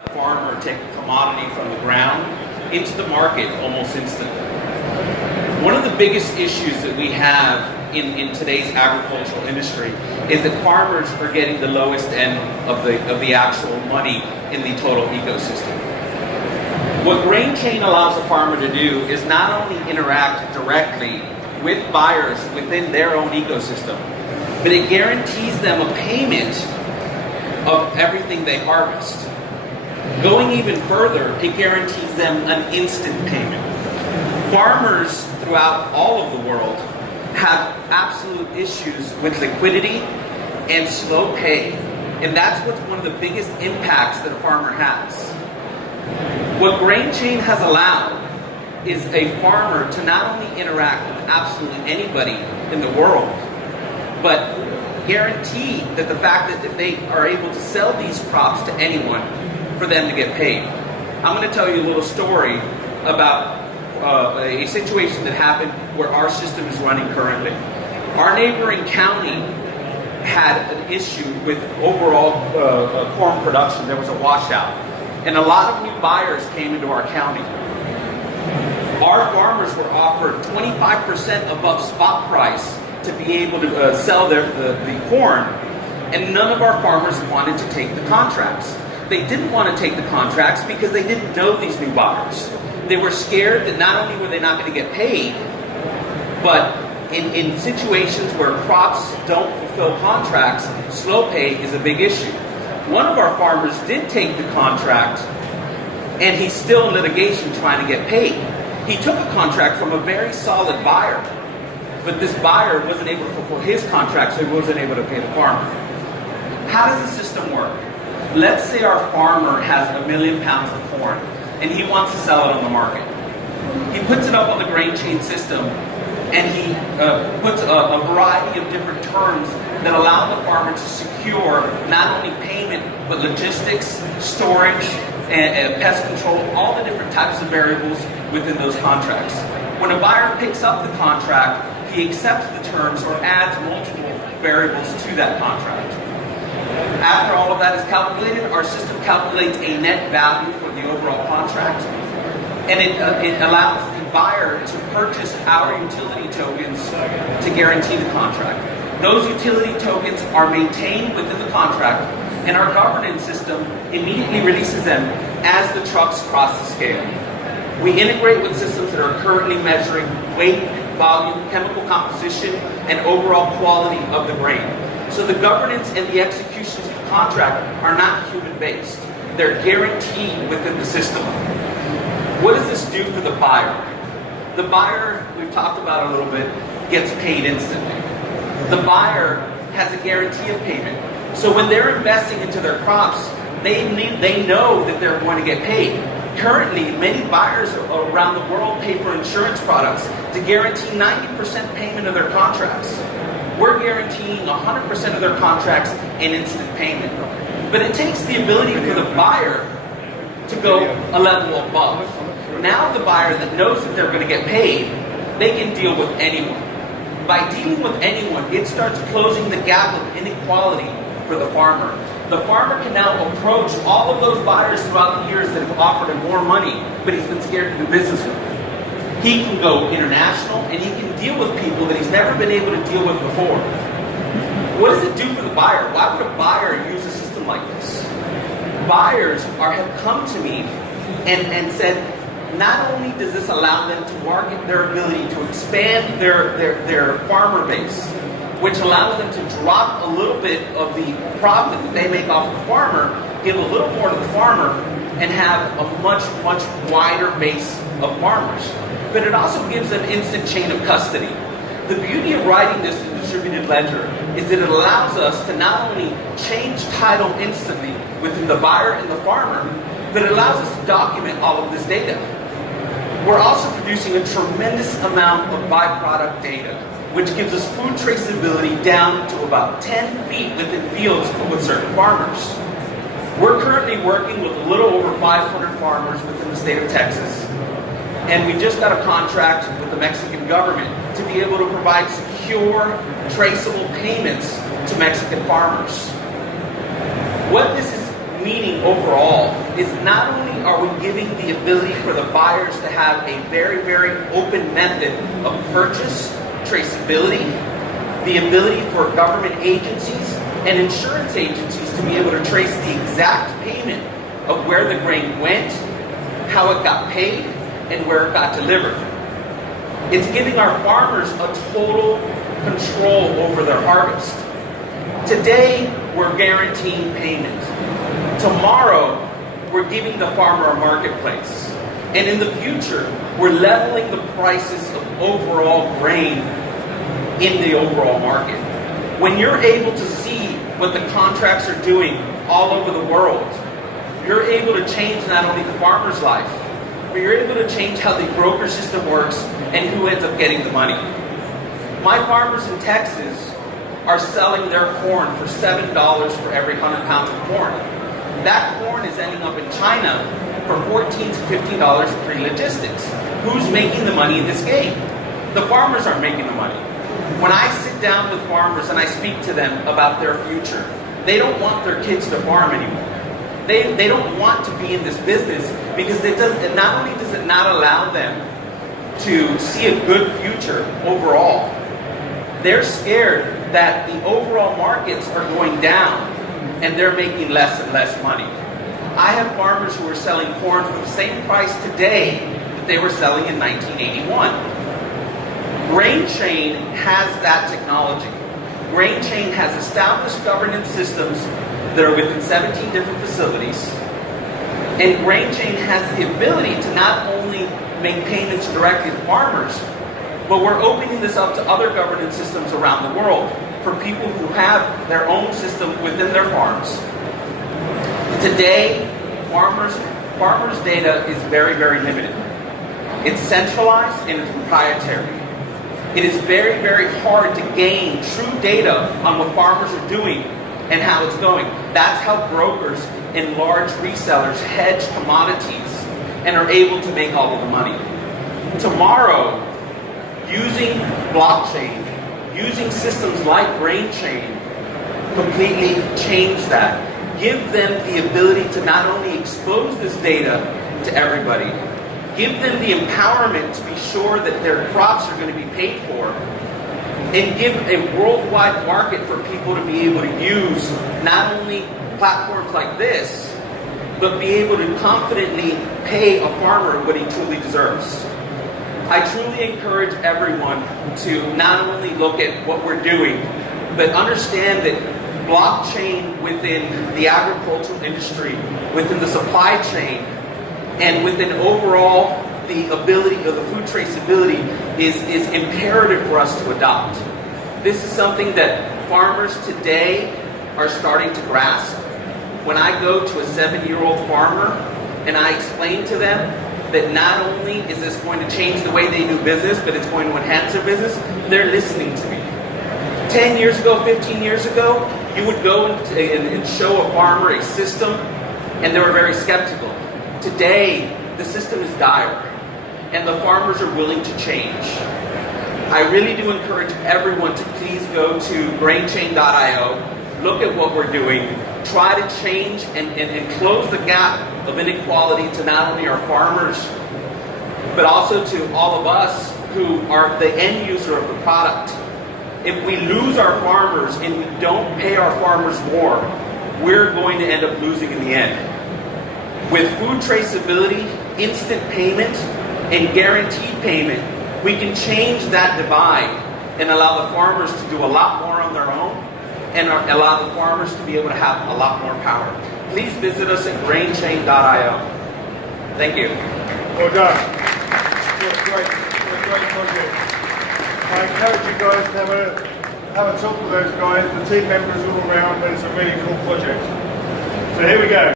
Farmer take a commodity from the ground into the market almost instantly. One of the biggest issues that we have in today's agricultural industry is that farmers are getting the lowest end of the actual money in the total ecosystem. What GrainChain allows a farmer to do is not only interact directly with buyers within their own ecosystem, but it guarantees them a payment of everything they harvest. Going even further, it guarantees them an instant payment. Farmers throughout all of the world have absolute issues with liquidity and slow pay, and that's what's one of the biggest impacts that a farmer has. What GrainChain has allowed is a farmer to not only interact with absolutely anybody in the world, but guarantee that the fact that if they are able to sell these crops to anyone, for them to get paid. I'm going to tell you a little story about a situation that happened where our system is running currently. Our neighboring county had an issue with overall corn production. There was a washout, and a lot of new buyers came into our county. Our farmers were offered 25% above spot price to be able to sell the corn, and none of our farmers wanted to take the contracts. They didn't want to take the contracts because they didn't know these new buyers. They were scared that not only were they not going to get paid, but in situations where crops don't fulfill contracts, slow pay is a big issue. One of our farmers did take the contract, and he's still in litigation trying to get paid. He took a contract from a very solid buyer, but this buyer wasn't able to fulfill his contract, so he wasn't able to pay the farmer. How does the system work? Let's say our farmer has 1 million pounds of corn and he wants to sell it on the market. He puts it up on the GrainChain system and he puts a variety of different terms that allow the farmer to secure not only payment but logistics, storage, and pest control, all the different types of variables within those contracts. When a buyer picks up the contract, he accepts the terms or adds multiple variables to that contract. After all of that is calculated, our system calculates a net value for the overall contract, and it allows the buyer to purchase our utility tokens to guarantee the contract. Those utility tokens are maintained within the contract, and our governance system immediately releases them as the trucks cross the scale. We integrate with systems that are currently measuring weight, volume, chemical composition, and overall quality of the grain. So the governance and the executions of the contract are not human-based. They're guaranteed within the system. What does this do for the buyer? The buyer, we've talked about a little bit, gets paid instantly. The buyer has a guarantee of payment. So when they're investing into their crops, they know that they're going to get paid. Currently, many buyers around the world pay for insurance products to guarantee 90% payment of their contracts. We're guaranteeing 100% of their contracts in instant payment. But it takes the ability for the buyer to go a level above. Now the buyer that knows that they're going to get paid, they can deal with anyone. By dealing with anyone, it starts closing the gap of inequality for the farmer. The farmer can now approach all of those buyers throughout the years that have offered him more money, but he's been scared to do business with. He can go international, and he can deal with people that he's never been able to deal with before. What does it do for the buyer? Why would a buyer use a system like this? Buyers have come to me and said, not only does this allow them to market their ability to expand their farmer base, which allows them to drop a little bit of the profit that they make off the farmer, give a little more to the farmer, and have a much, much wider base of farmers. But it also gives them instant chain of custody. The beauty of writing this in distributed ledger is that it allows us to not only change title instantly within the buyer and the farmer, but it allows us to document all of this data. We're also producing a tremendous amount of byproduct data, which gives us food traceability down to about 10 feet within fields with certain farmers. We're currently working with a little over 500 farmers within the state of Texas. And we just got a contract with the Mexican government to be able to provide secure, traceable payments to Mexican farmers. What this is meaning overall is not only are we giving the ability for the buyers to have a very, very open method of purchase, traceability, the ability for government agencies and insurance agencies to be able to trace the exact payment of where the grain went, how it got paid, and where it got delivered. It's giving our farmers a total control over their harvest. Today, we're guaranteeing payment. Tomorrow, we're giving the farmer a marketplace. And in the future, we're leveling the prices of overall grain in the overall market. When you're able to see what the contracts are doing all over the world, you're able to change not only the farmer's life, but you're able to change how the broker system works and who ends up getting the money. My farmers in Texas are selling their corn for $7 for every 100 pounds of corn. That corn is ending up in China for $14 to $15 pre-logistics. Who's making the money in this game? The farmers aren't making the money. When I sit down with farmers and I speak to them about their future, they don't want their kids to farm anymore. They don't want to be in this business because not only does it not allow them to see a good future overall, they're scared that the overall markets are going down and they're making less and less money. I have farmers who are selling corn for the same price today that they were selling in 1981. GrainChain has that technology. GrainChain has established governance systems that are within 17 different facilities. And GrainChain has the ability to not only make payments directly to farmers, but we're opening this up to other governance systems around the world for people who have their own system within their farms. Today, farmers' data is very, very limited. It's centralized and it's proprietary. It is very, very hard to gain true data on what farmers are doing and how it's going. That's how brokers and large resellers hedge commodities and are able to make all of the money. Tomorrow, using blockchain, using systems like GrainChain, completely change that. Give them the ability to not only expose this data to everybody, give them the empowerment to be sure that their crops are going to be paid for, and give a worldwide market for people to be able to use not only platforms like this, but be able to confidently pay a farmer what he truly deserves. I truly encourage everyone to not only look at what we're doing, but understand that blockchain within the agricultural industry, within the supply chain, and within overall the ability of the food traceability is imperative for us to adopt. This is something that farmers today are starting to grasp. When I go to a 7-year-old farmer and I explain to them that not only is this going to change the way they do business, but it's going to enhance their business, they're listening to me. 10 years ago, 15 years ago, you would go and show a farmer a system, and they were very skeptical. Today, the system is dire, and the farmers are willing to change. I really do encourage everyone to please go to GrainChain.io, look at what we're doing, try to change and close the gap of inequality to not only our farmers, but also to all of us who are the end user of the product. If we lose our farmers and we don't pay our farmers more, we're going to end up losing in the end. With food traceability, instant payment, and guaranteed payment, we can change that divide and allow the farmers to do a lot more on their own and allow the farmers to be able to have a lot more power. Please visit us at GrainChain.io. Thank you. Well done. What a great project. I encourage you guys to have a talk with those guys, the team members all around, but it's a really cool project. So here we go.